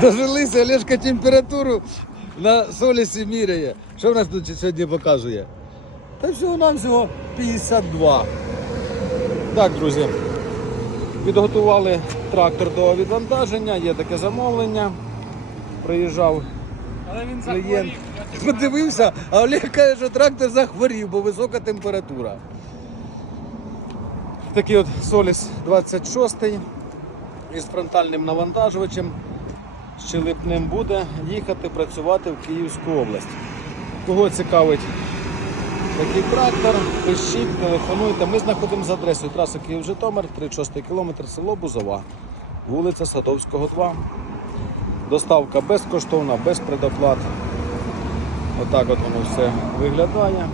Дожилися, Олешка температуру на солісі міряє. Що в нас тут сьогодні показує? Та всього нам всього 52. Так, друзі. Підготували трактор до відвантаження, є таке замовлення. Приїжджав Але він клієнт. Подивився, а Олег каже, що трактор захворів, бо висока температура. Такий от Соліс 26 із фронтальним навантажувачем. Щелепним буде їхати працювати в Київську область. Кого цікавить такий трактор, пишіть, телефонуйте. Ми знаходимося за адресою траси Київ-Житомир, 36 кілометр, село Бузова, вулиця Садовського, 2. Доставка безкоштовна, без предоплат. Отак от воно все виглядає.